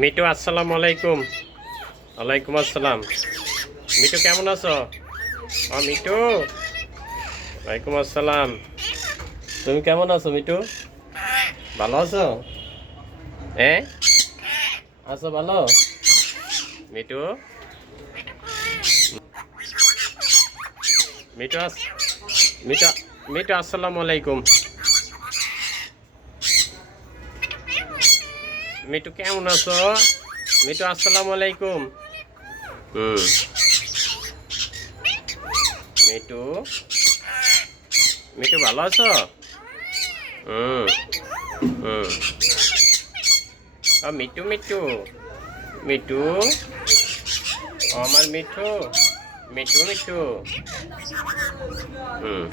Me too আসসালামু আলাইকুম। ওয়ালাইকুম আসসালাম। মিটু কেমন আছো? মিটু, ওয়ালাইকুম আসসালাম। তুমি কেমন আছো মিটু? ভালো আছো? হ্যাঁ, আছো ভালো? মিটু, মিটু মিটু, মিটু আসসালামু আলাইকুম। মিটু কেমন আছো? মিটু আসসালামু আলাইকুম। হুম, মিটু, মিটু ভালো আছো? হুম হুম। মিটু মিটু, মিটু, আমার মিঠু, মিটু মিটু। হুম।